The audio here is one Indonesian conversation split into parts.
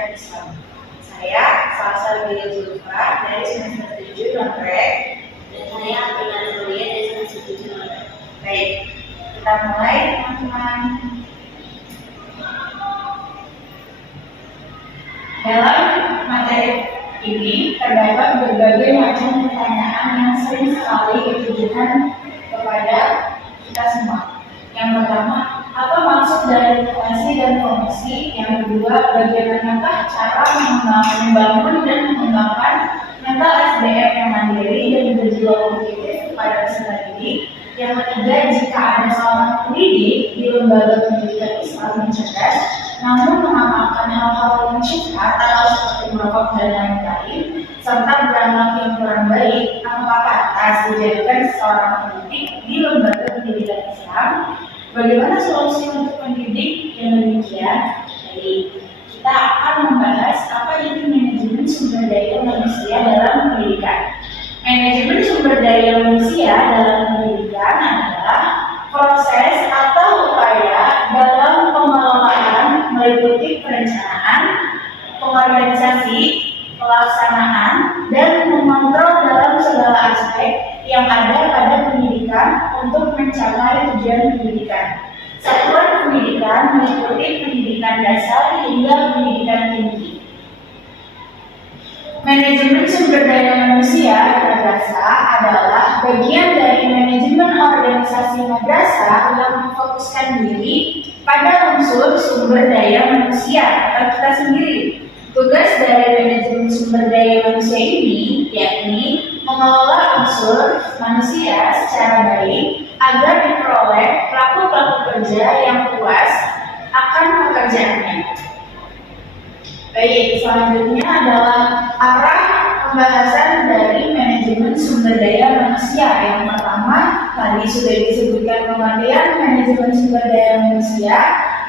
Pendidikan Islam. Saya Salsa Billy Zulfa dari semester 7 Nonrek. Dan saya Abdullah Nuria dari semester 7 Nonrek. Baik, kita mulai teman-teman. Dalam materi ini terdapat berbagai macam pertanyaan yang sering sekali ditujukan kepada kita semua. Yang pertama, apa maksud dari relasi dan promosi? Yang kedua, bagaimanakah cara membangun dan mengembangkan mental SDM yang mandiri dan berjiwa kompetitif kepada peserta didik? Yang ketiga, jika ada seorang pendidik di lembaga pendidikan Islam yang cerdas, namun mengamalkan hal-hal yang syubhat atau seperti merokok dan lain-lain, serta berakhlak yang kurang baik, apakah pantas dijadikan seorang pendidik di lembaga pendidikan Islam? Bagaimana solusi untuk pendidik yang demikian? Jadi, kita akan membahas apa itu manajemen sumber daya manusia dalam pendidikan. Manajemen sumber daya manusia dalam pendidikan adalah proses atau upaya dalam pengelolaan meliputi perencanaan, pengorganisasi, pelaksanaan, dan mengontrol dalam segala aspek yang ada pada pendidikan untuk mencapai tujuan pendidikan. Satuan pendidikan meliputi pendidikan dasar hingga pendidikan tinggi. Manajemen sumber daya manusia madrasah adalah bagian dari manajemen organisasi madrasah yang memfokuskan diri pada unsur sumber daya manusia atau kita sendiri. Tugas dari manajemen sumber daya manusia ini yakni mengelola unsur manusia secara baik agar diperoleh pelaku-pelaku kerja yang puas akan pekerjaannya. Baik, selanjutnya adalah arah pembahasan dari manajemen sumber daya manusia. Yang pertama, tadi sudah disebutkan pengertian manajemen sumber daya manusia.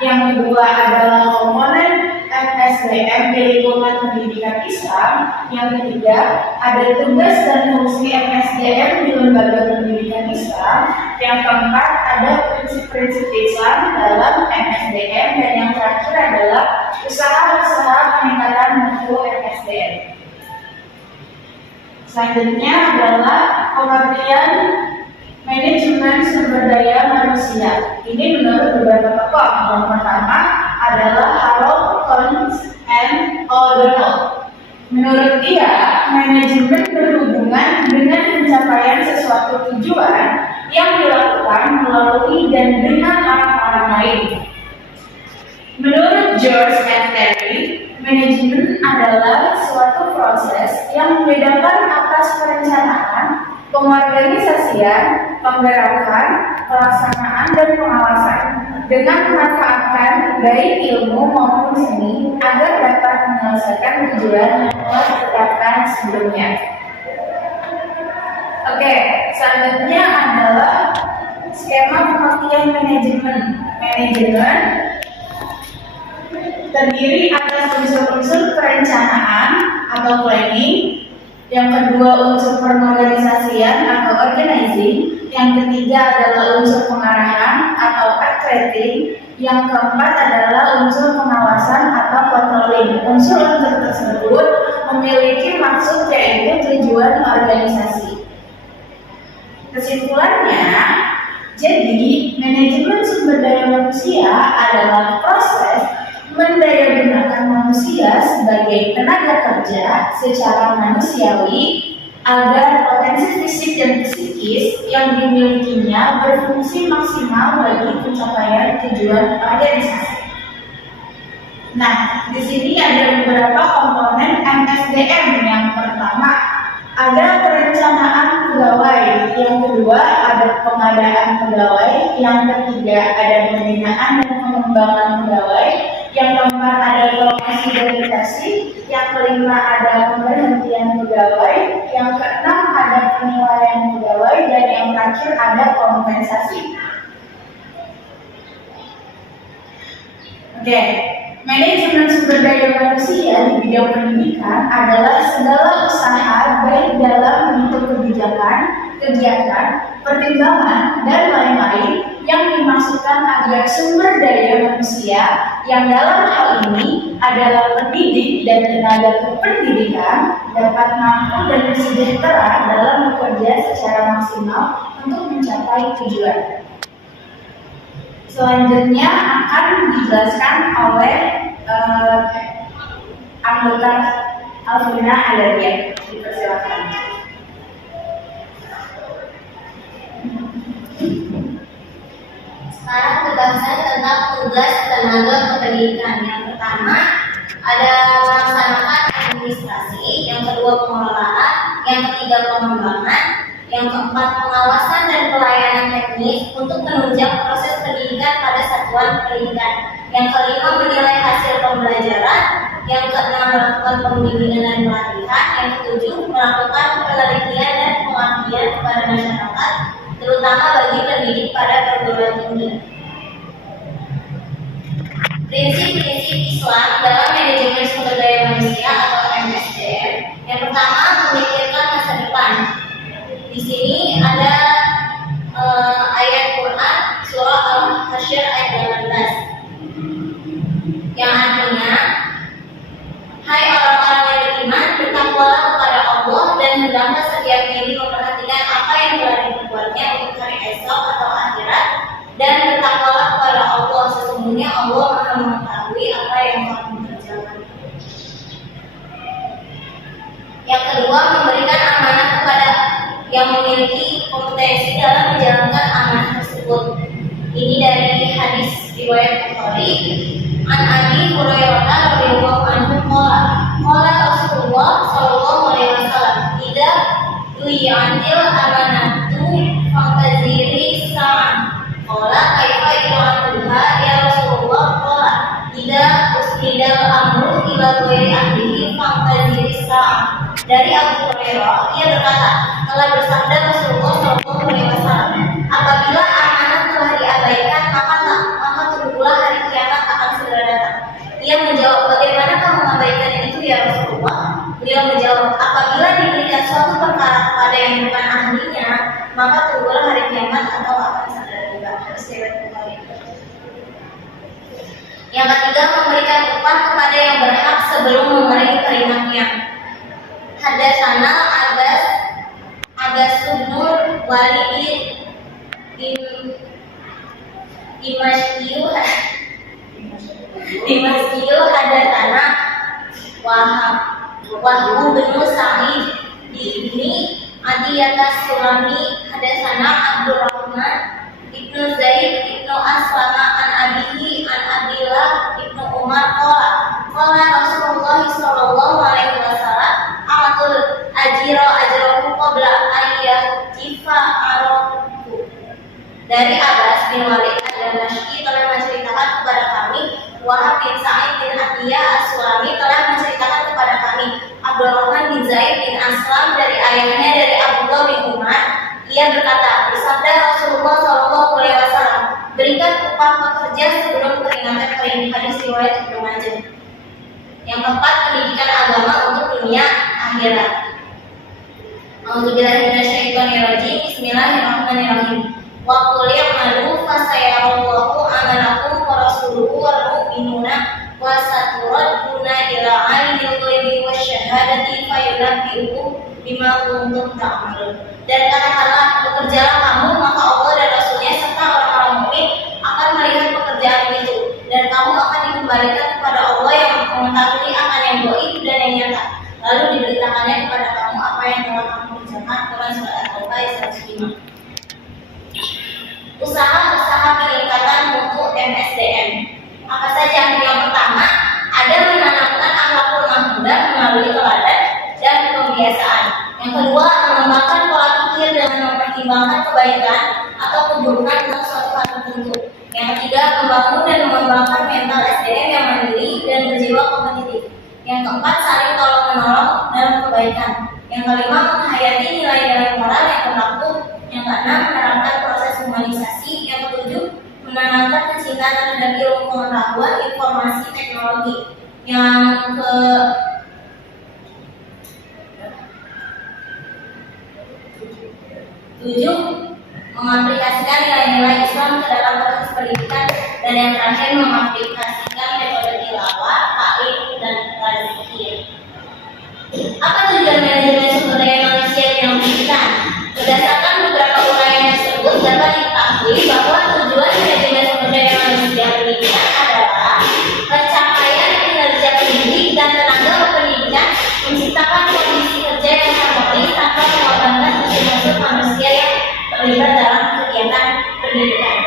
Yang kedua adalah komponen MSDM di lingkungan pendidikan Islam. Yang ketiga, ada tugas dan fungsi MSDM di lembaga pendidikan Islam. Yang keempat, ada prinsip-prinsip Islam dalam MSDM. Dan yang terakhir adalah usaha-usaha peningkatan mutu MSDM. Selanjutnya adalah pengertian manajemen sumber daya manusia. Ini menurut beberapa tokoh. Yang pertama adalah Harold Collins and O'Donnell. Menurut dia, manajemen berhubungan dengan pencapaian sesuatu tujuan yang dilakukan melalui dan dengan orang-orang lain. Menurut George F. Terry, manajemen adalah suatu proses yang membedakan atas perencanaan, pengorganisasian, penggerakan, pelaksanaan, dan pengawasan dengan memanfaatkan baik ilmu maupun seni agar dapat menyelesaikan tujuan yang telah ditetapkan sebelumnya. Oke, selanjutnya adalah skema pengertian manajemen. Manajemen terdiri atas unsur-unsur perencanaan atau planning. Yang kedua, unsur pengorganisasian atau organizing. Yang ketiga adalah unsur pengarahan atau activating. Yang keempat adalah unsur pengawasan atau controlling. Unsur-unsur tersebut memiliki maksud yaitu tujuan organisasi. Kesimpulannya, jadi manajemen sumber daya manusia adalah proses mendayagunakan manusia sebagai tenaga kerja secara manusiawi agar potensi fisik dan psikis yang dimilikinya berfungsi maksimal bagi pencapaian tujuan organisasi. Nah, di sini ada beberapa komponen MSDM. Yang pertama, ada perencanaan pegawai. Yang kedua, ada pengadaan pegawai. Yang ketiga, ada pembinaan dan pengembangan pegawai. Yang keempat, ada promosi dan rotasi. Yang kelima, ada pemberhentian pegawai. Yang keenam, ada penilaian pegawai. Dan yang terakhir, ada kompensasi. Oke. Manajemen sumber daya manusia di bidang pendidikan adalah segala usaha baik dalam bentuk kebijakan, kegiatan, pertimbangan, dan lain-lain yang dimaksudkan agar sumber daya manusia yang dalam hal ini adalah pendidik dan tenaga kependidikan dapat mampu dan sejahtera dalam bekerja secara maksimal untuk mencapai tujuan. Selanjutnya akan dijelaskan oleh anggota Alvina Adalia. Dipersilakan. Sekarang pembahasan tentang tugas tenaga kependidikan. Yang pertama ada melaksanakan administrasi, yang kedua pengelolaan, yang ketiga pengembangan, yang keempat pengawasan dan pelayanan teknis untuk menunjang proses pendidikan pada satuan pendidikan, yang kelima menilai hasil pembelajaran, yang keenam melakukan pembimbingan dan pelatihan, yang ketujuh melakukan penelitian dan pengabdian kepada masyarakat, terutama bagi pendidik pada perguruan tinggi. Prinsip-prinsip Islam dalam manajemen sumber daya manusia atau MSDM. Yang pertama, memikirkan masa depan. Di sini ada ayat Quran surah Al-Hasyr ayat 18 yang artinya, hai orang-orang yang beriman, bertakwalah kepada Allah dan hendaklah setiap diri memperhatikan apa yang telah diperbuatnya untuk hari esok atau akhirat, dan bertakwalah kepada Allah, sesungguhnya Allah Maha mengetahui apa yang telah dikerjakan. Yang kedua, memberikan amanah kepada yang memiliki kompetensi dalam menjalankan amanah tersebut. Ini dari hadis riwayat Bukhari. An Abi Hurairah radhiyallahu anhu qala Rasulullah sallallahu alaihi wasallam, "Idza du'i'atil amanatu fantaziri sa'an." Qala kaifa yu'atuha ya Rasulullah? Qala idza usnidal amru ila ghairi ahlihi fantaziri sa'an. Dari Abu Hurairah, ia berkata, telah bersabda Rasulullah sallallahu alaihi wasallam, apabila amanah telah diabaikan, maka tunggulah hari kiamat akan segera datang. Ia menjawab, bagaimana kamu mengabaikannya itu ya Rasulullah? Beliau menjawab, apabila diberikan suatu perkara kepada yang bukan ahlinya, maka tunggulah hari kiamat atau akan segera tiba. Yang ketiga, memberikan upah kepada yang berhak sebelum memberi keringatnya. Hadatsana Abbas bin Walid Dimashqiyu hadatsana Wahbu bin Sa'id ibni Adiyah Sulami hadatsana Abdurrahman ibnu Zaid ibnu Aslama an abihi an Abdillah ibnu Umar qala Rasulullah sallallahu alaihi wasallam amatul ajrahu qabla ayyajifa arahu. Dari Abbas bin Walid ad-Damashqi telah menceritakan kepada kami, Wahab bin Sa'id bin Atiyah As-Sulami telah menceritakan kepada kami, Abdurrahman bin Zaid bin Aslam dari ayahnya dari Abdullah bin Umar, ia berkata, bersabda Rasulullah sallallahu alaihi wasallam, berikan upah pekerja sebelum peringatan kering. Hadis riwayat Ibnu Majah. Yang keempat, pendidikan agama untuk dunia akhirat. A'udzubillahi minasyaitonirrajim. Bismillahirrahmanirrahim. Wa qul ya'malu fasayarallahu amalakum wa rasuluhu wal mu'minuna wa saturadduna ila 'alimil ghaibi wasyahadati fayunabbi'ukum bima kuntum ta'malun. Dan katakanlah, bekerjalah kamu, maka Allah dan Rasulnya serta orang-orang mukmin akan melihat pekerjaan itu, dan kamu akan dikembalikan kepada Allah yang mengetahui akan yang gaib dan yang nyata. Lalu diberitakannya kepada kamu apa yang telah kamu kerjakan. Quran surat At-Taubah ayat 105. Usaha-usaha peningkatan mutu MSDM. Apa saja? Yang pertama, ada menanamkan akhlakul mahmudah melalui teladan dan kebiasaan. Yang kedua, mengembangkan pola pikir dengan mempertimbangkan kebaikan atau keburukan dalam suatu hal tertentu. Yang ketiga, membangun dan mengembangkan mental SDM yang mandiri dan berjiwa kompetitif. Yang keempat, saling tolong-menolong dalam kebaikan. Yang kelima, menghayati nilai-nilai moral yang berlaku. Yang keenam, menerapkan proses humanisasi. Yang ketujuh, menanamkan kecintaan terhadap ilmu pengetahuan, informasi, teknologi. Yang ke-7, mengaplikasikan nilai-nilai Islam ke dalam proses pendidikan, dan yang terakhir mengaplikasikan metode tilawah, ta'lim, dan tazkir. Apa tujuan manajemen sumber daya manusia yang pendidikan? Berdasarkan beberapa uraian tersebut dapat diketahui bahwa tujuan manajemen sumber daya manusia pendidikan adalah pencapaian kinerja pendidik dan tenaga pendidikan, menciptakan kondisi kerja yang harmonis tanpa mengorbankan unsur-unsur manusia yang terlibat dalam kegiatan pendidikan.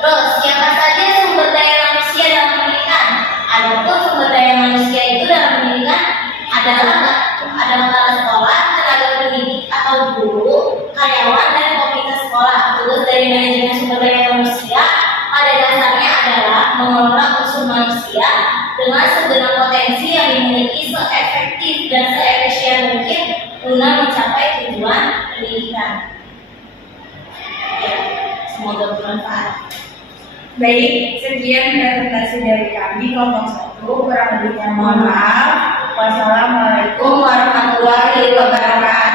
Terus, siapa saja sumber daya manusia dalam pendidikan? Adapun sumber daya manusia itu dalam pendidikan adalah kepala sekolah, tenaga pendidik atau guru, karyawan, dan komite sekolah. Tugas dari manajemen sumber daya manusia pada dasarnya adalah mengelola unsur manusia dengan segenap potensi yang dimiliki seefektif dan seefisien mungkin guna mencapai tujuan pendidikan. Ya, semoga bermanfaat. Baik, sekian presentasi dari kami kelompok 1. Kurang lebihnya mohon maaf. Wassalamualaikum warahmatullahi wabarakatuh.